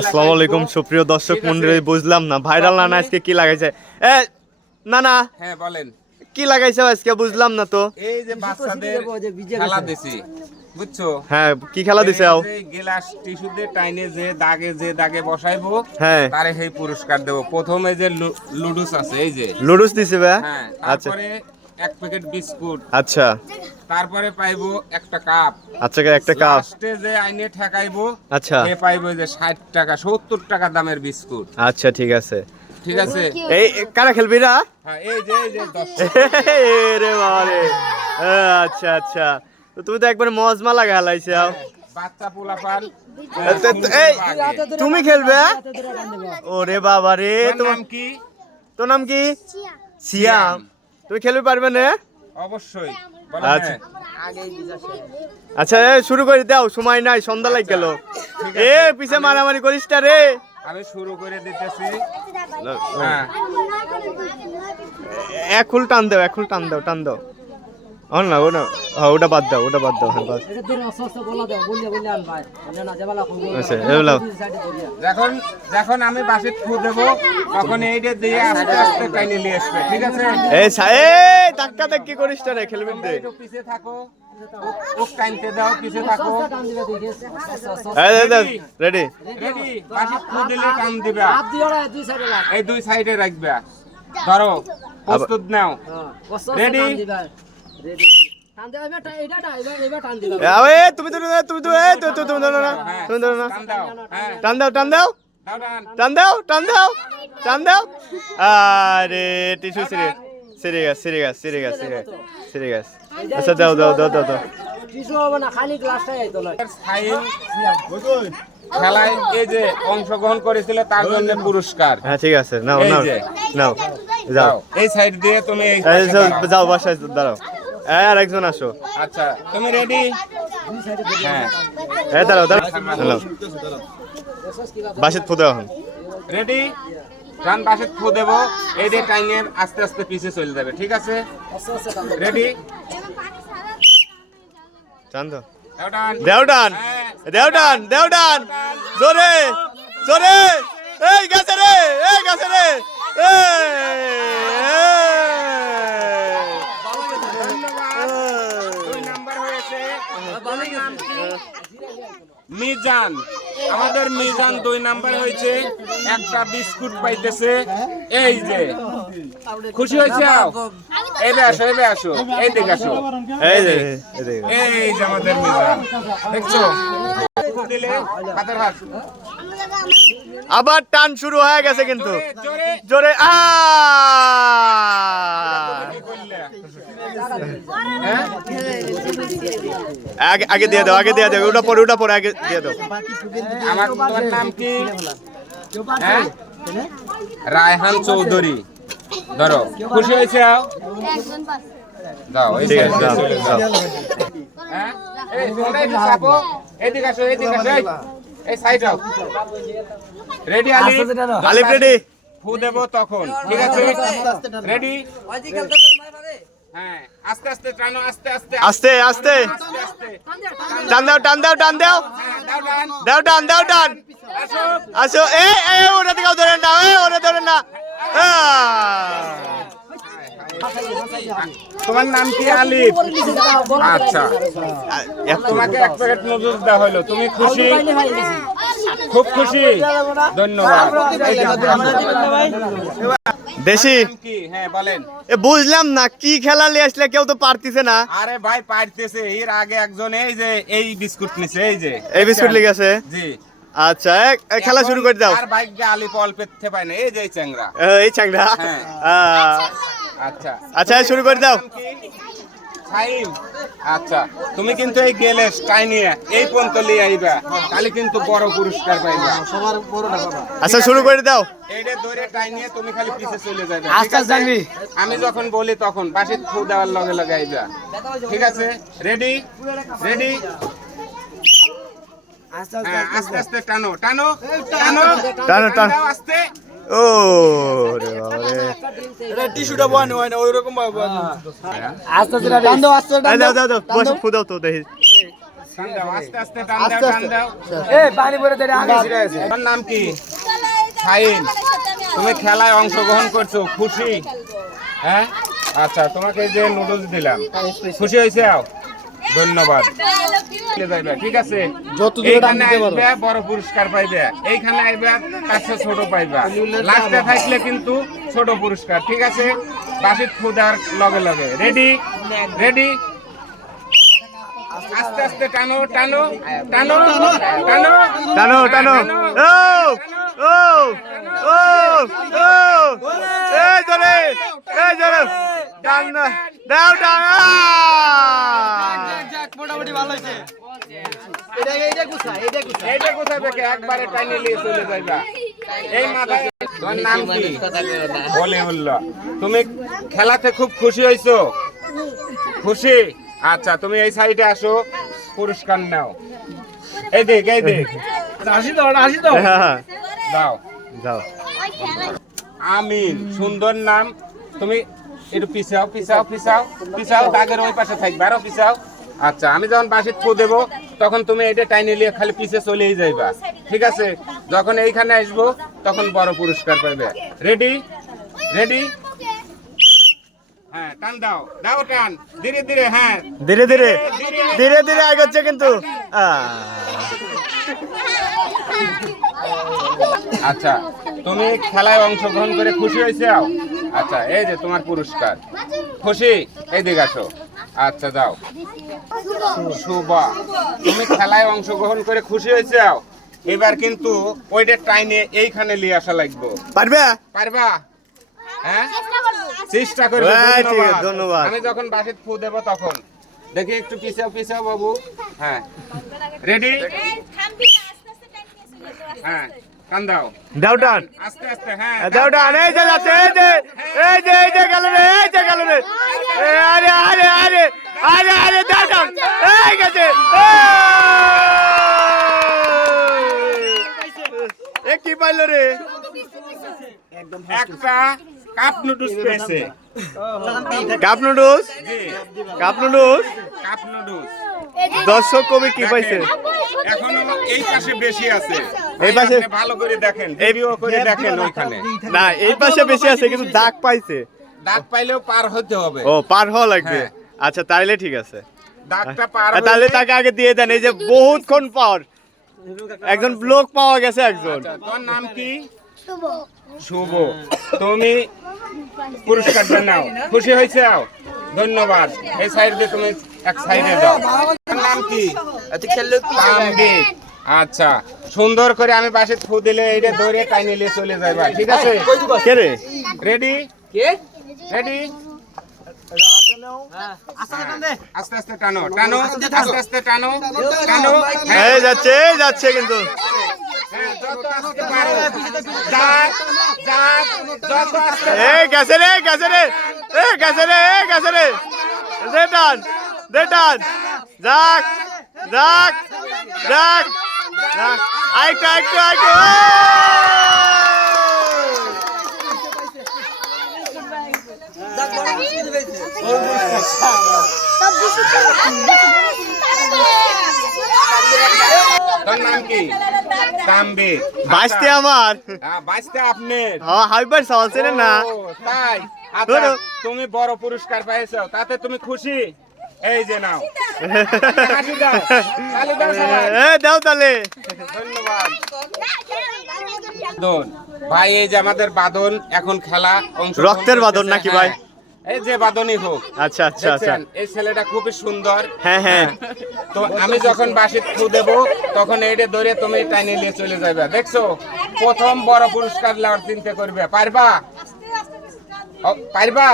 আসসালামু আলাইকুম সুপ্রিয় দর্শক মন্ডলী, বুঝলাম না ভাইরাল না আজকে কি লাগাইছে? এ না না, হ্যাঁ বলেন কি লাগাইছে আজকে? বুঝলাম না তো। এই যে বাচ্চাদের খেলা দিছি, বুঝছো? হ্যাঁ, কি খেলা দিছে? আও গ্লাস টিস্যুতে টাইনে যে দাগে বসাইবো, হ্যাঁ তারে সেই পুরস্কার দেব। প্রথমে যে লুডুস আছে, এই যে লুডুস দিছে ভাই। হ্যাঁ, আচ্ছা তারপরে এক প্যাকেট বিস্কুট, আচ্ছা তারপরে পাইবো একটা কাপ। আচ্ছা, একটা কাপ। লাস্টে যে আইনে ঠেকাইবো, আচ্ছা সে পাইবো যে 60 টাকা 70 টাকা দামের বিস্কুট। আচ্ছা ঠিক আছে। ঠিক আছে, এই কারা খেলবি রা? হ্যাঁ এই যে 10 রে বাবা রে। আচ্ছা আচ্ছা, তো তুমি তো একবার মজমা লাগা হালাইছে। আও বাচ্চা পোলাপান। এই তুমি খেলবে? ওরে বাবা রে। তোমার নাম কি? তোর নাম কি? সিয়াম। তুমি খেলতে পারবে না? অবশ্যই। আচ্ছা আচ্ছা, শুরু করে দাও, সময় নাই, সন্ধ্যা লাগ গেল। এ পিছে মারামারি করিস না রে। আমি শুরু করে দিতেছি। হ্যাঁ, এক ফুল টান দাও, এক ফুল টান দাও, টান দাও। না ওটা, হ্যাঁ ওটা বাদ দাও, ওটা বাদ দাও। হ্যাঁ বাদ। আচ্ছা এগুলো যখন যখন আমি বাসে ফু দেব, তখন এইটা দিয়ে আস্তে আস্তে টাইনে নিয়ে আসবে। ঠিক আছে? এই ধাক্কা ধাক্কি করিস না রে, খেলবি দে। একটু পিছে থাকো, ওক টাইনতে দাও, পিছে থাকো। Ready ready? বাসে ফু দিলে টান দিবা, এই দুই সাইডে রাখবা। ধরো, প্রস্তুত নাও। রেডি? তুমি তো তুমি তো এই তো তুমি ধরো না, তুমি ধরো না। টান দাও। হ্যাঁ, টান দাও, টান দাও, দাও টান টান। দাও, টান দাও, টান দাও। আরে টিস্যু সিরিয়াস। আচ্ছা দাও দাও দাও দাও দাও। খেলায় এই যে অংশগ্রহণ করেছিল তার জন্য পুরস্কার। হ্যাঁ ঠিক আছে, নাও এই নাও যে। নাও, যাও। এই সাইড দিয়ে তুমি এই এই পাশে দাঁড়াও। যাও বাসায় দাঁড়াও। আর একজন আসো। আচ্ছা, তুমি রেডি? হ্যাঁ, এই দাঁড়াও দাঁড়াও। হ্যালো, বাসিত ফুদে এখন। রেডি? রান বাসে ফু দেবো, এই যে টাইমের আস্তে আস্তে পিছে চলে যাবে। ঠিক আছে? রেডি? টান দাও, দাও টান। দেওডান হ্যাঁ। দেওডান জোরে জোরে। এই গেছে রে, এই গেছে রে। দুই নাম্বার হয়েছে। মিজান, আমাদের মিজান 2 নাম্বার হয়েছে। একটা বিস্কুট পাইতেছে। এই যে খুশি হয়েছে? এইবে আসো, এইবে আসো, এই দিকে আসো। এই যে এই যে আমাদের মিজান, দেখছো? দিলে হাতের হাত। আবার টান শুরু হয়ে গেছে কিন্তু। জোরে জোরে হ্যাঁ? আগে দিয়ে দাও, আগে দিয়ে দাও। ওটা পরে আগে দিয়ে দাও। আমার তোমার নাম কি? হ্যাঁ, রায়হান চৌধুরী। ধরো, খুশি হয়েছে? দাও, এই ঠিক আছে, সাইডে দাও, চলে দাও। যাও। হ্যাঁ, এই তোমরা একটু চাপো, এদিকে আসো, এদিকে আসো, এই সাইড আও। রেডি আলি? আলিফ রেডি? ফু দেব তখন। ঠিক আছে? রেডি? হ্যাঁ, আস্তে আস্তে টানো, আস্তে আস্তে আস্তে আস্তে আস্তে। টান দাও, টান দাও, টান দাও। হ্যাঁ, দাও টান। দাও টান, দাও টান। আসো। আসো। ওটা দিকেও ধরেন না, ওটা ধরেন না। তোমার নাম কি? আলিফ। আচ্ছা, তোমাকে এক প্যাকেট নুডলস দেওয়া হলো। তুমি খুশি? খুব খুশি? ধন্যবাদ। দেশি নাম কি? হ্যাঁ বলেন। বুঝলাম না কি খেলা নিয়ে আসলে, কেউ তো পারতিছে না। আরে ভাই পারতেছে। এর আগে একজন এই যে এই বিস্কুট নিছে, এই যে এই বিস্কুট লিখে আছে। জি। আচ্ছা, খেলা শুরু করে দাও। আর বাইক দিয়ে আলিফ অল্প পেতে পায় না, এই যে এই চ্যাংরা। এই চাংড়া। হ্যাঁ। আচ্ছা আচ্ছা শুরু করে দাও। নাম কি? সাইম। আচ্ছা, তুমি কিন্তু এই গেলে টাই নিয়ে এই পর্যন্ত নিয়ে আইবা, তাহলে কিন্তু বড় পুরস্কার পাইবা। আচ্ছা শুরু করে দাও। এইটা ধরে টাই নিয়ে তুমি খালি পিছে চলে যাবে। ঠিক আছে? আমি যখন বলি তখন বাসে ফু দেওয়ার লগে লগে আইবা। ঠিক আছে? রেডি? রেডি? হ্যাঁ, আস্তে আস্তে টানো, টানো, টানো, টানো, টানো। দাও আস্তে। ও রে বাবা রে। এটা টিস্যুটা বানানো হয় না ওইরকম ভাবে বানানো। দাও দাও দাও, বস ফু দাও তো দেখি। টান দাও, আস্তে আস্তে টান দাও, টান দাও। তোমার নাম কি? ফাইন। তুমি খেলায় অংশগ্রহণ করছো, খুশি? হ্যাঁ, আচ্ছা, তোমাকে এই যে নুডলস দিলাম, খুশি হয়েছে? ধন্যবাদ। ঠিক আছে, এইখানে আসবে বড় পুরস্কার পাইবে, এইখানে আসবে কাছে ছোট পাইবা, লাস্টে থাকলে কিন্তু ছোট পুরস্কার। ঠিক আছে, বাসিত খুদার লগে লগে। রেডি? রেডি? আস্তে আস্তে টানো, টানো, টানো, টানো, টানো টানো। ও ও ও ও এই জোরে, এই জোরে টান দাও, টান। মোটামুটি ভালো হয়েছে। এইটা কোথায় থেকে একবারে টাইনে নিয়ে চলে যাইবা, এই মাথায়। তোমার নাম কি? বলে বললো। তুমি খেলাতে খুব খুশি হয়েছো? খুশি? আচ্ছা, তুমি এই সাইডে আসো, পুরস্কার নাও। এই দেখ, এই দেখ, হ্যাঁ, দাও। যাও। আমিন, সুন্দর নাম। তুমি একটু পিছাও, পিছাও, পিছাও, পিছাও, দাগের ওই পাশে থাকবে, আরো পিছাও। আচ্ছা, আমি যখন বাঁশিত ফু দেবো তখন তুমি এটা টাইনে নিয়ে খালি পিছে চলেই যাইবা। ঠিক আছে, যখন এইখানে আসবো তখন বড় পুরস্কার পাইবে। রেডি? রেডি? হ্যাঁ, টান দাও, দাও টান, ধীরে ধীরে। হ্যাঁ, ধীরে ধীরে, ধীরে ধীরে আগাচ্ছে কিন্তু। আচ্ছা, তুমি খেলায় অংশগ্রহণ করে খুশি হয়েছে? আচ্ছা, এই যে তোমার পুরস্কার। খুশি? এই দিকে আসো। আচ্ছা, যাও। শুভা, তুমি খেলায় অংশগ্রহণ করে খুশি হয়েছে? এবার কিন্তু ওইটা টাইনে এইখানে নিয়ে আসা লাগবে। পারবে? পারবা? হ্যাঁ, চেষ্টা করবে। ধন্যবাদ। আমি যখন বাঁশিত ফু দেব তখন দেখি, একটু পিছাও, পিছাও বাবু। হ্যাঁ, রেডি? হ্যাঁ, টান দাও, দাও টান, আস্তে আস্তে। হ্যাঁ, দাও টান। এই যে যাচ্ছে, এই যে, এই যে, এই যে গেল রে, এই যে গেল রে। আরে আরে আরে আরে আরে দাও টান, এই গেছে। এ কি পাইলো রে? একটা কাপ নুডলস পেয়েছে। কাপ নুডলস, জি, কাপ নুডলস। Cup noodles. দর্শক কবি কি পাইছে? এখনো এই পাশে বেশি আছে, এই পাশে আপনি ভালো করে দেখেন, ভিডিও করে দেখেন। ওইখানে না, এই পাশে বেশি আছে কিন্তু দাগ পাইছে। দাগ পাইলেও পার হতে হবে। ও, পার হওয়া লাগবে। হ্যাঁ। আচ্ছা, তাইলে ঠিক আছে। দাগটা পার তাহলে হইলে- তাকে আগে দিয়ে দেন। এই যে বহুতক্ষণ পর একজন লোক পাওয়া গেছে। একজন। আচ্ছা, তোমার নাম কি? শুভ। তুমি পুরস্কারটা নাও, খুশি হয়েছে? ধন্যবাদ। এই সাইড দিয়ে তুমি এক সাইডে দাও। তোমার নাম কি? তামবিক। আচ্ছা, সুন্দর করে আমি বাসে ফু দিলে এইটা ধরে টাইনে নিয়ে চলে যাইবা। ঠিক আছে? কে রে? রেডি? রেডি? আস্তে আস্তে টানো, টানো, আস্তে আস্তে টানো, টানো। এই যাচ্ছে, এই যাচ্ছে কিন্তু। হ্যাঁ, যত আস্তে পারো। যাক, যাক, যত আস্তে এই গেছে রে, গেছে রে, এ গেছে রে, এ গেছে রে। দে টান, দে টান। যাক, যাক, যাক, যাক। আইটো, আইটো, আইটো। তোর নাম কি? তামবিক। বাঁচতে আমার। বাঁচতে আপনার। হ্যাঁ, হাইবার চলছে না। ও, তাই? আচ্ছা, ধরো। তুমি বড় পুরস্কার পাইছো, তাতে তুমি খুশি? এই যে নাও, হাসি দাও, তালি দাও সবাই। এ দাও তাহলে। ধন্যবাদ। বাদন ভাই, এই যে আমাদের বাদন এখন খেলা অংশগ্রহণ রক্তের বাদন করতেছে। নাকি ভাই? হ্যাঁ, এই যে বাদনই হোক। আচ্ছা আচ্ছা আচ্ছা। দেখছেন, এই ছেলেটা খুবই সুন্দর। হ্যাঁ হ্যাঁ। তো আমি যখন বাঁশি ফু দেবো তখন এইটা ধরে তুমি টাইনে নিয়ে চলে যাবে। দেখছো, প্রথম বড় পুরস্কার নেওয়ার চিন্তা করবে। পারবা? ও, পারবা?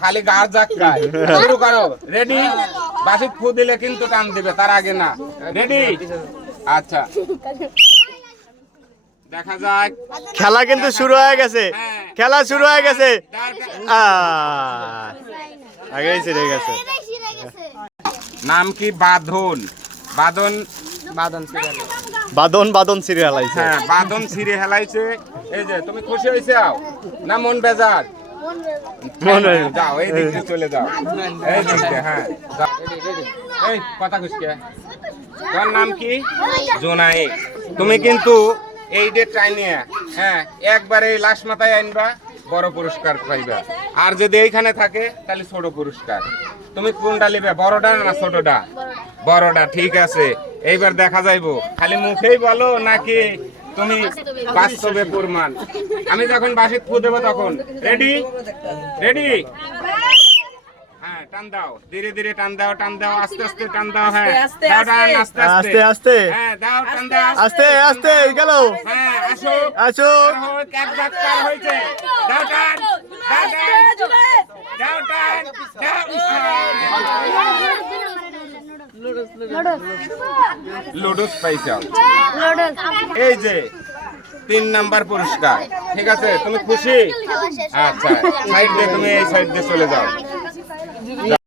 খালি গা জাক্কায়। শুরু করো। রেডি? বাঁশি ফু দিলে কিন্তু টান দিবে, তার আগে না। রেডি? আচ্ছা, দেখা যাক। খেলা কিন্তু শুরু হয়ে গেছে। খেলা শুরু হয়ে গেছে। আগেই ছেড়ে গেছে। নাম কি? বাঁধন। বাঁধন। বাদন বাদন সিরিয়াল আইছে। হ্যাঁ, বাঁধন ছিঁড়ে হেলাইছে। এই যে, তুমি খুশি হয়েছে? না মন বেজার? মনে হয়। যাও, এই দিকতে চলে যাও, এই দিকতে। হ্যাঁ, যাও। এই কথা কইছে তোর নাম কি জোনাই তুমি কিন্তু এই ডে টাইনে হ্যাঁ একবারে লাশ মাথায় আনবা বড় পুরস্কার পাইবা আর যদি এইখানে থাকে তাহলে ছোট পুরস্কার তুমি কোনটা নেবে বড়টা না ছোটটা বড়টা ঠিক আছে এইবার দেখা যাইবো খালি মুখেই বলো নাকি তুমি বাস্তবে প্রমাণ আমি যখন বাঁশিত ফু দেবো তখন রেডি রেডি হ্যাঁ টান দাও ধীরে ধীরে টান দাও আস্তে আস্তে টান দাও হ্যাঁ দাও টান আস্তে আস্তে আস্তে হ্যাঁ দাও টান দাও আস্তে আস্তে গেল হ্যাঁ আসো আসো এক ডাক্তার হয়েছে দাও টান দাও টান লুডুস পাইছাও এই যে 3 নাম্বার পুরস্কার ঠিক আছে তুমি খুশি আচ্ছা সাইড দিয়ে তুমি এই সাইড দিয়ে চলে যাও